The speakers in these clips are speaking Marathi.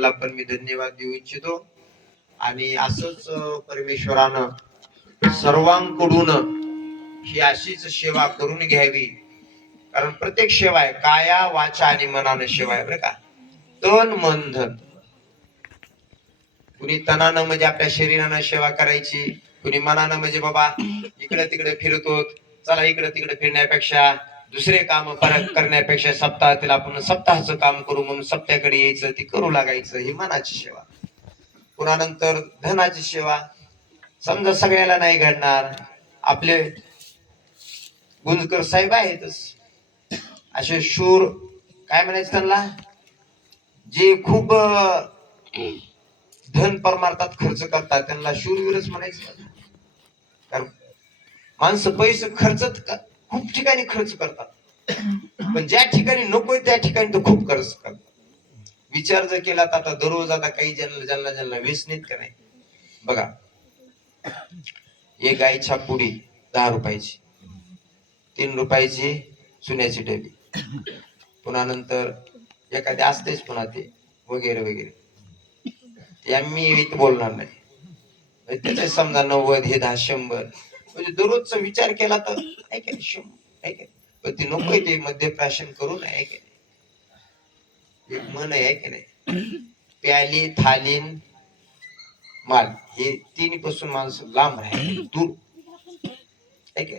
त्यांना पण मी धन्यवाद देऊ इच्छितो. आणि असंच परमेश्वरानं सर्वांकडून ही अशीच सेवा करून घ्यावी. कारण प्रत्येक सेवा आहे काया वाचा आणि मनानं सेवा आहे बरं का. तन मन धन. कुणी तनानं म्हणजे आपल्या शरीरानं सेवा करायची, कुणी मनानं म्हणजे बाबा इकडे तिकडे फिरतो, चला इकडे तिकडे फिरण्यापेक्षा दुसरे काम करण्यापेक्षा सप्ताहातील आपण सप्ताहाचं काम करू म्हणून सप्त्याकडे यायचं, ती करू लागायचं, ही मनाची सेवा. पुन्हा नंतर धनाची सेवा. समजा सगळ्याला नाही घडणार, आपले गुंजकर साहेब आहेतच असे शूर, काय म्हणायचं त्यांना, जे खूप धन परमार्थात खर्च करतात त्यांना शूरवीरच म्हणायचं. कारण माणसं पैसे खर्च खूप ठिकाणी खर्च करतात, पण ज्या ठिकाणी नकोय त्या ठिकाणी तो खूप खर्च करतात. विचार जर केला तर आता दररोज आता काही ज्यांना व्यसनीत का नाही बघा, एक गायच्या पुडी 10 रुपयाची, 3 रुपयाची चुन्याची डबी, पुन्हा नंतर एखादी असतेच पुन्हा ते वगैरे वगैरे. ते मी इथं बोलणार नाही. त्याचा समजा 90 हे 10 100 म्हणजे दररोजचा विचार केला तर आहे का 100 आहे का. पण ती नको ते मद्यप्राशन करू नये का. एक मन आहे की नाही, प्याली थालीन माल हे तिन्ही पासून माणसं लांब राहायचे, दूर आहे का.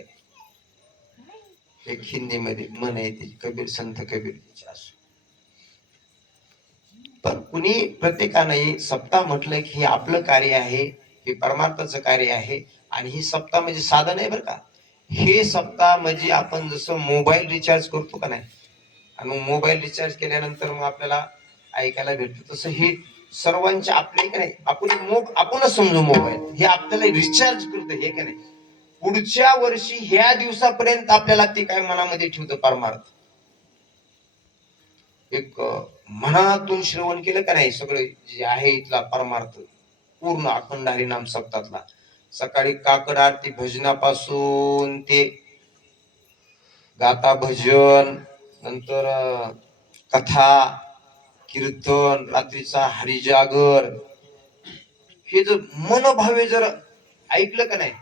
एक हिंदी मध्ये मन आहे ती कबीर, संत कबीर असो. पण कुणी प्रत्येकाने सप्ताह म्हटलं की हे आपलं कार्य आहे, हे परमार्थाचं कार्य आहे. आणि ही सप्ताह म्हणजे साधन आहे बरं का. हे सप्ताह म्हणजे आपण जसं मोबाईल रिचार्ज करतो का नाही, आणि मोबाईल रिचार्ज केल्यानंतर मग आपल्याला ऐकायला भेटतो, तसं हे सर्वांच्या आपले का नाही, आपणच समजू मोबाईल हे आपल्याला रिचार्ज करतो हे का नाही. पुढच्या वर्षी ह्या दिवसापर्यंत आपल्याला ते काय मनामध्ये ठेवतं परमार्थ. एक मनातून श्रवण केलं का नाही सगळे जे आहे इथला परमार्थ पूर्ण अखंड हरिनाम सप्ताहातला. सकाळी काकड आरती भजनापासून ते गाता भजन, नंतर कथा कीर्तन, रात्रीचा हरिजागर, हे जर मनभावे जर ऐकलं का नाही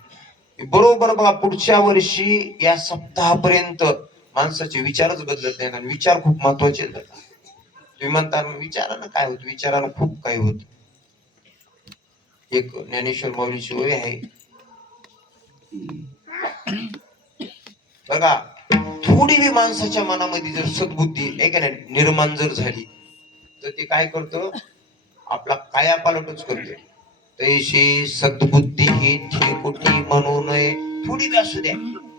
बरोबर बघा, पुढच्या वर्षी या सप्ताहापर्यंत माणसाचे विचारच बदलत नाही. आणि विचार खूप महत्वाचे आहेत. तुम्ही म्हणता विचारानं काय होत, विचारानं खूप काही होत. एक ज्ञानेश्वर माऊलीची ओवी आहे बघा, थोडी बी माणसाच्या मनामध्ये जर सद्बुद्धी आहे का नाही निर्माण जर झाली तर ते काय करतो, आपला काया पालटच करतो. तैशी सद्बुद्धी ही ठेकुटी म्हणू नये. थोडी बी असू द्या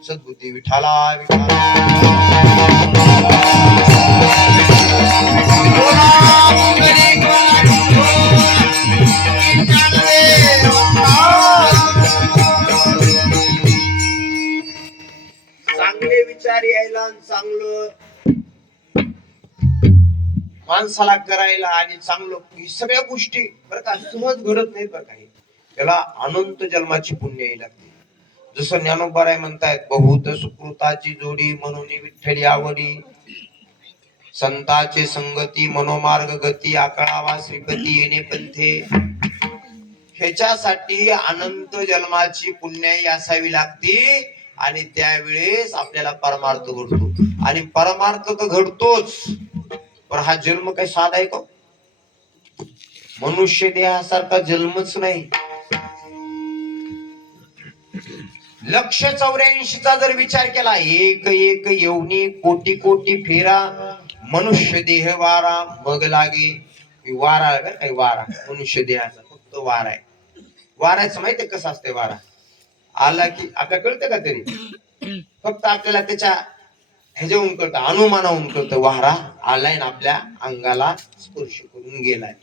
सद्बुद्धी, विठाला विठाला चांगले विचार यायला, चांगलं माणसाला करायला आणि चांगलं सगळ्या गोष्टी बरं का सहज घडत नाहीत बरं काही. त्याला अनंत जन्माची पुण्य यायला लागते. जसं ज्ञानोबा म्हणतायत, बहुत सुकृताची जोडी म्हणून विठ्ठली आवडी, संताचे संगती मनोमार्ग गती, आकळावा श्रीपती येणे पंथे. ह्याच्यासाठी अनंत जन्माची पुण्याई असावी लागते. आणि त्यावेळेस आपल्याला परमार्थ घडतो. आणि परमार्थ तर घडतोच, पण हा जन्म काही साधा आहे का. मनुष्य देहासारखा जन्मच नाही. 184चा जर विचार केला, एक एक येवनी कोटी कोटी फेरा, मनुष्य देह वारा मग लागे. वारा काही वारा मनुष्य देहाचा फक्त वारा आहे. वाराचं माहितीये कसं असते, वारा आला की आपल्याला कळतं का तरी, फक्त आपल्याला त्याच्या ह्याच्याहून कळतं, अनुमानाहून कळतं वारा आलाय ना आपल्या अंगाला स्पर्श करून गेलाय.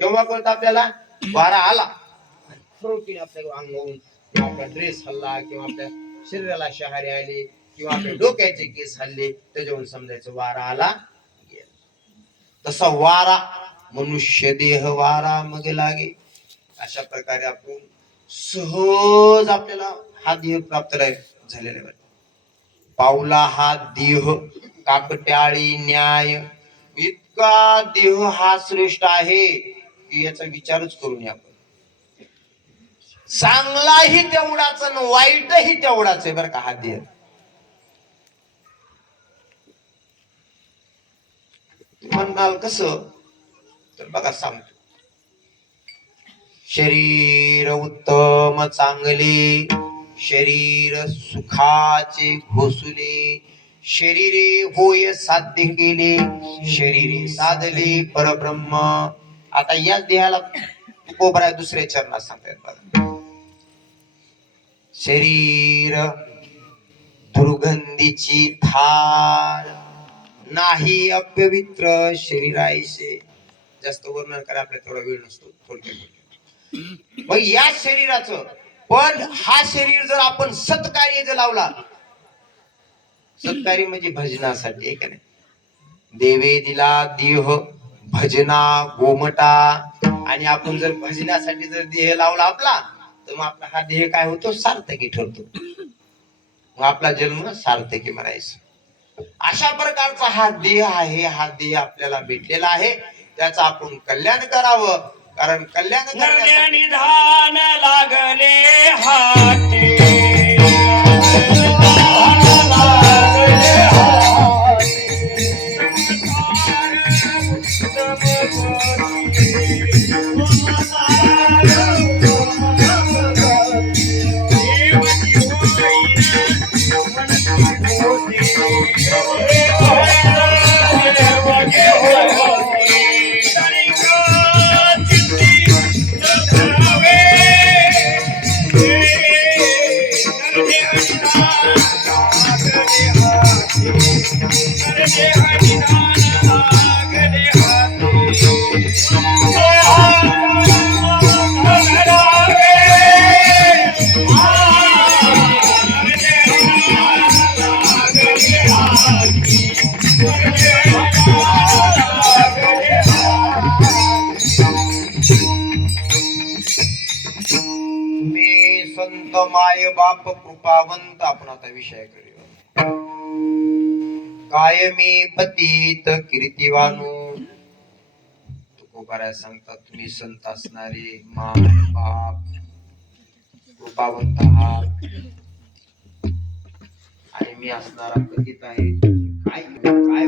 केव्हा कळतं आपल्याला वारा आला, आपल्या अंगावरून आपला ड्रेस हल्ला किंवा आपल्या शरीराला शहारे आले किंवा आपल्या डोक्याचे केस हल्ले, त्याच्यावरून समजायचं वारा आला. तसा वारा मनुष्य देह वारा मग लागे. अशा प्रकारे आपण सहज आपल्याला हा देह प्राप्त झालेला आहे. पावला हा देह काकट्याळी न्याय, इतका देह हा श्रेष्ठ आहे की याचा विचारच करू नये आपण. चांगलाही तेवढाच आणि वाईटही तेवढाच आहे बरं का हा देह. म्हणाल कसं तर बघा सांगतो. शरीर उत्तम चांगले, शरीर सुखाचे घोसुले, शरीरे होय साध्य केले, शरीरे साधले परब्रह्म. आता याच देहाला कोबरा दुसऱ्या चरणात सांगतात बघा. शरीर दुर्गंधीची थार, नाही अपवित्र शरीराईसे. जास्त वर्णन करा आपल्याला थोडा वेळ नसतो. थोडक्यात मग या शरीराचं पण हा शरीर जर आपण सत्कार्य जर लावला, सत्कार्य म्हणजे भजनासाठी आहे का नाही. देवे दिला देह भजना गोमटा, आणि आपण जर भजनासाठी जर देह लावला आपला तर मग आपला हा देह काय होतो सार्थकी ठरतो. मग आपला जन्म सार्थकी म्हणायचं. अशा प्रकारचा हा देह आहे. हा देह आपल्याला भेटलेला आहे, त्याचं आपण कल्याण करावं. कारण कल्याण करण्यासाठी निधान लागले हाते, संत माय बाप कृपावंत. आपण आता विषय करूया. कायमी पतित कीर्तिवानू. तुकोबारा सांगतात तुम्ही संत असणारे माय बाप कृपावंत आहात आणि मी असणारा पतित आहे. काय काय